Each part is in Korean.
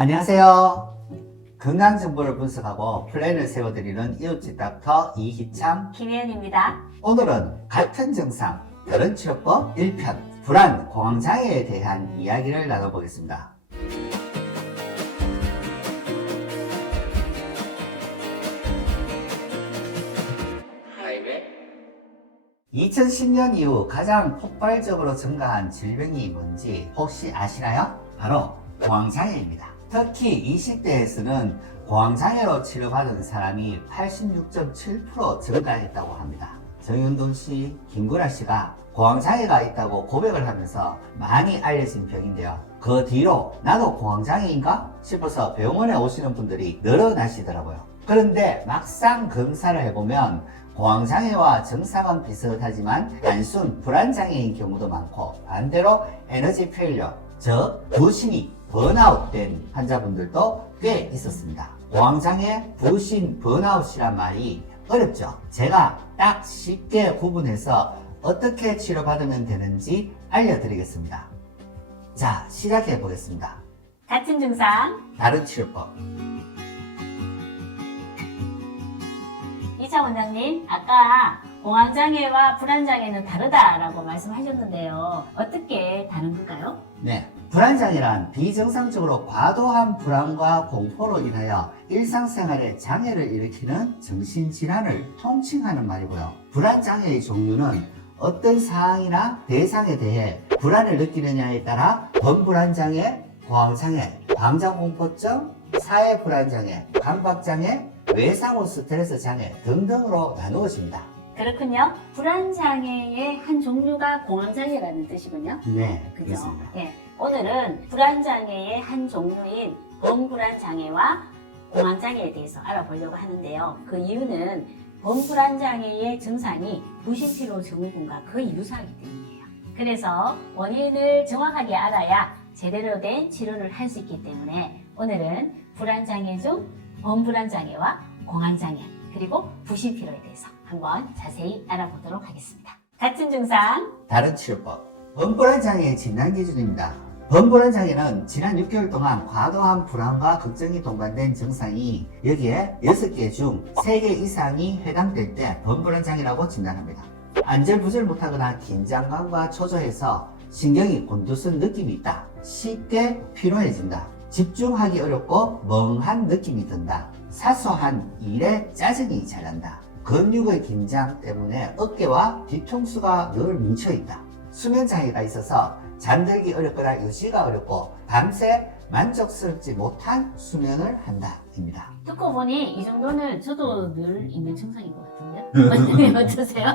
안녕하세요. 건강정보를 분석하고 플랜을 세워드리는 이웃집 닥터 이희창. 김혜연입니다. 오늘은 같은 증상, 다른 치료법 1편, 불안, 공황장애에 대한 이야기를 나눠보겠습니다. 2010년 이후 가장 폭발적으로 증가한 질병이 뭔지 혹시 아시나요? 바로 공황장애입니다. 특히 20대에서는 공황장애로 치료받은 사람이 86.7% 증가했다고 합니다. 정윤돈 씨, 김구라 씨가 공황장애가 있다고 고백을 하면서 많이 알려진 병인데요. 그 뒤로 나도 공황장애인가 싶어서 병원에 오시는 분들이 늘어나시더라고요. 그런데 막상 검사를 해보면 공황장애와 증상은 비슷하지만 단순 불안장애인 경우도 많고, 반대로 에너지 페일러, 즉 부신이 번아웃된 환자분들도 꽤 있었습니다. 공황장애, 부신, 번아웃이란 말이 어렵죠. 제가 딱 쉽게 구분해서 어떻게 치료받으면 되는지 알려드리겠습니다. 자, 시작해 보겠습니다. 같은 증상, 다른 치료법. 이차 원장님, 아까 공황장애와 불안장애는 다르다라고 말씀하셨는데요. 어떻게 다른 걸까요? 네, 불안장애란 비정상적으로 과도한 불안과 공포로 인하여 일상생활에 장애를 일으키는 정신질환을 통칭하는 말이고요. 불안장애의 종류는 어떤 상황이나 대상에 대해 불안을 느끼느냐에 따라 범불안장애, 공황장애, 방장공포증, 사회불안장애, 강박장애, 외상후 스트레스 장애 등등으로 나누어집니다. 그렇군요. 불안장애의 한 종류가 공황장애라는 뜻이군요. 네, 그죠? 그렇습니다. 예. 오늘은 불안장애의 한 종류인 범불안장애와 공황장애에 대해서 알아보려고 하는데요. 그 이유는 범불안장애의 증상이 부신피로 증후군과 거의 유사하기 때문이에요. 그래서 원인을 정확하게 알아야 제대로 된 치료를 할 수 있기 때문에 오늘은 불안장애 중 범불안장애와 공황장애 그리고 부신피로에 대해서 한번 자세히 알아보도록 하겠습니다. 같은 증상, 다른 치료법. 범불안장애의 진단 기준입니다. 범불안장애는 지난 6개월 동안 과도한 불안과 걱정이 동반된 증상이 여기에 6개 중 3개 이상이 해당될 때 범불안장애라고 진단합니다. 안절부절 못하거나 긴장감과 초조해서 신경이 곤두선 느낌이 있다. 쉽게 피로해진다. 집중하기 어렵고 멍한 느낌이 든다. 사소한 일에 짜증이 잘 난다. 근육의 긴장 때문에 어깨와 뒤통수가 늘 뭉쳐있다. 수면장애가 있어서 잠들기 어렵거나 유지가 어렵고 밤새 만족스럽지 못한 수면을 한다 입니다. 듣고 보니 이 정도는 저도 늘 있는 증상인 것 같은데요? 원장님 어떠세요?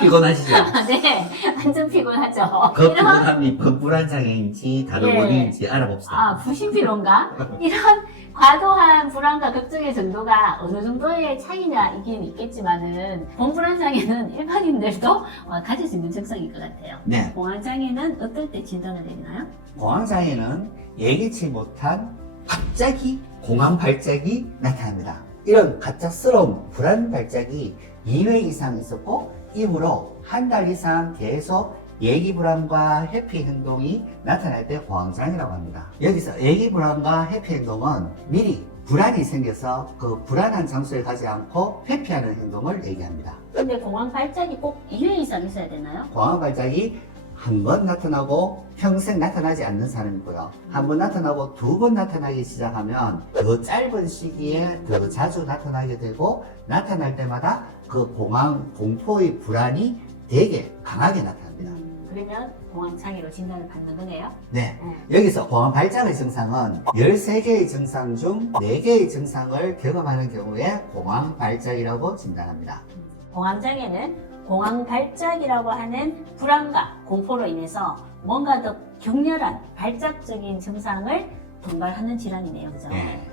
피곤하시죠? 네, 완전 피곤하죠. 그 피곤함이 범불안장애인지 다른 예. 원인인지 알아봅시다. 아, 부신피로인가? 이런 과도한 불안과 걱정의 정도가 어느 정도의 차이냐 이긴 있겠지만은 범불안장애는 일반인들도 가질 수 있는 증상일 것 같아요. 네, 공황장애는 어떨 때 진단을 내리나요? 공황장애는 예기치 못한 갑자기 공황 발작이 나타납니다. 이런 갑작스러운 불안 발작이 2회 이상 있었고 이후로 한 달 이상 계속 예기 불안과 회피 행동이 나타날 때 공황장애라고 합니다. 여기서 예기 불안과 회피 행동은 미리 불안이 생겨서 그 불안한 장소에 가지 않고 회피하는 행동을 얘기합니다. 근데 공황 발작이 꼭 2회 이상 있어야 되나요? 공황 발작이 한 번 나타나고 평생 나타나지 않는 사람이고요. 한 번 나타나고 2번 나타나기 시작하면 더 짧은 시기에 더 자주 나타나게 되고 나타날 때마다 그 공황, 공포의 불안이 되게 강하게 나타납니다. 그러면 공황장애로 진단을 받는 거네요? 네. 여기서 공황 발작의 증상은 13개의 증상 중 4개의 증상을 경험하는 경우에 공황 발작이라고 진단합니다. 공황장애는 공황 발작이라고 하는 불안과 공포로 인해서 뭔가 더 격렬한 발작적인 증상을 동반하는 질환이네요. 그죠? 네.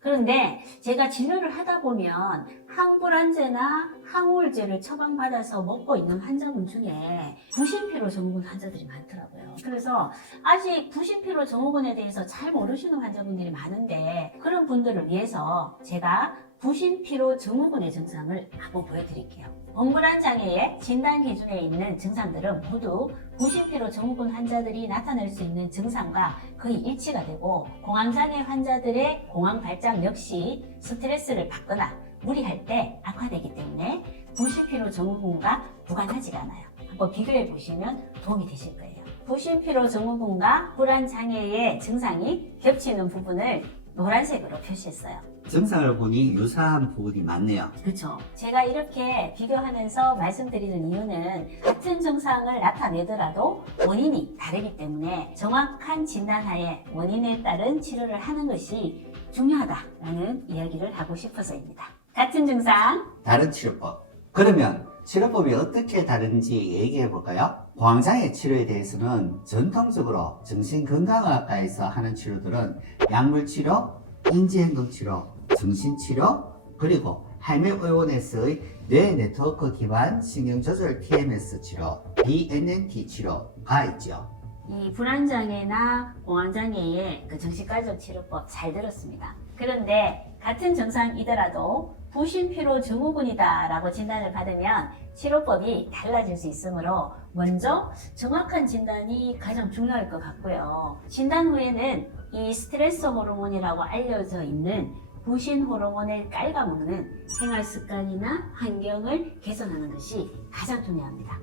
그런데 제가 진료를 하다 보면 항불안제나 항우울제를 처방받아서 먹고 있는 환자분 중에 부신피로 증후군 환자들이 많더라고요. 그래서 아직 부신피로 증후군에 대해서 잘 모르시는 환자분들이 많은데 그런 분들을 위해서 제가 부신피로 증후군의 증상을 한번 보여드릴게요. 범불안 장애의 진단 기준에 있는 증상들은 모두 부신피로 증후군 환자들이 나타낼 수 있는 증상과 거의 일치가 되고, 공황장애 환자들의 공황 발작 역시 스트레스를 받거나 무리할 때 악화되기 때문에 부신피로 증후군과 무관하지가 않아요. 한번 비교해 보시면 도움이 되실 거예요. 부신피로 증후군과 불안 장애의 증상이 겹치는 부분을 노란색으로 표시했어요. 증상을 보니 유사한 부분이 많네요. 그렇죠. 제가 이렇게 비교하면서 말씀드리는 이유는 같은 증상을 나타내더라도 원인이 다르기 때문에 정확한 진단하에 원인에 따른 치료를 하는 것이 중요하다라는 이야기를 하고 싶어서입니다. 같은 증상, 다른 치료법. 그러면 치료법이 어떻게 다른지 얘기해 볼까요? 공황장애 치료에 대해서는 전통적으로 정신건강의학과에서 하는 치료들은 약물치료, 인지행동치료, 정신치료, 그리고 할매의원에서의 뇌 네트워크 기반 신경조절 TMS 치료, BNNT 치료가 있죠. 이 불안장애나 공황장애의 그 정신과적 치료법 잘 들었습니다. 그런데 같은 증상이더라도 부신피로 증후군이다라고 진단을 받으면 치료법이 달라질 수 있으므로 먼저 정확한 진단이 가장 중요할 것 같고요. 진단 후에는 이 스트레스 호르몬이라고 알려져 있는 부신 호르몬을 깔아먹는 생활 습관이나 환경을 개선하는 것이 가장 중요합니다.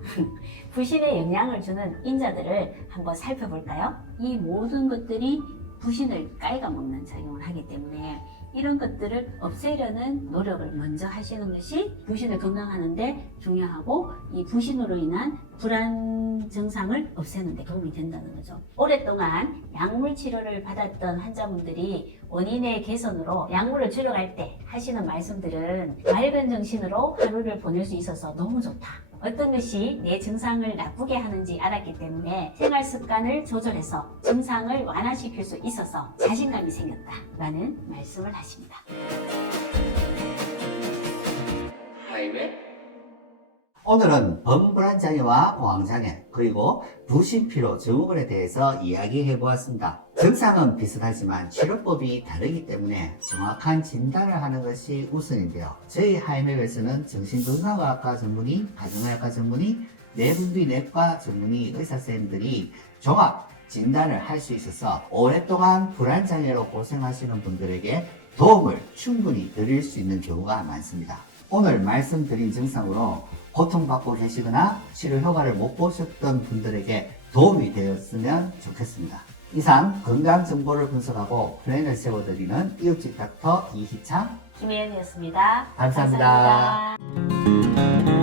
부신에 영향을 주는 인자들을 한번 살펴볼까요? 이 모든 것들이 부신을 깔아먹는 작용을 하기 때문에 이런 것들을 없애려는 노력을 먼저 하시는 것이 부신을 건강하는데 중요하고, 이 부신으로 인한 불안 증상을 없애는 데 도움이 된다는 거죠. 오랫동안 약물 치료를 받았던 환자분들이 원인의 개선으로 약물을 줄여갈 때 하시는 말씀들은 맑은 정신으로 하루를 보낼 수 있어서 너무 좋다. 어떤 것이 내 증상을 나쁘게 하는지 알았기 때문에 생활 습관을 조절해서 증상을 완화시킬 수 있어서 자신감이 생겼다라는 말씀을 하십니다. 오늘은 범불안장애와 공황장애, 그리고 부신피로 증후군에 대해서 이야기해 보았습니다. 증상은 비슷하지만 치료법이 다르기 때문에 정확한 진단을 하는 것이 우선인데요. 저희 하이맵에서는 정신건강의학과 전문의, 가정의학과 전문의, 내분비내과 전문의 의사선생님들이 종합 진단을 할 수 있어서 오랫동안 불안장애로 고생하시는 분들에게 도움을 충분히 드릴 수 있는 경우가 많습니다. 오늘 말씀드린 증상으로 고통받고 계시거나 치료 효과를 못 보셨던 분들에게 도움이 되었으면 좋겠습니다. 이상 건강 정보를 분석하고 플랜을 세워드리는 이웃집 닥터 이희창, 김혜연이었습니다. 감사합니다. 감사합니다.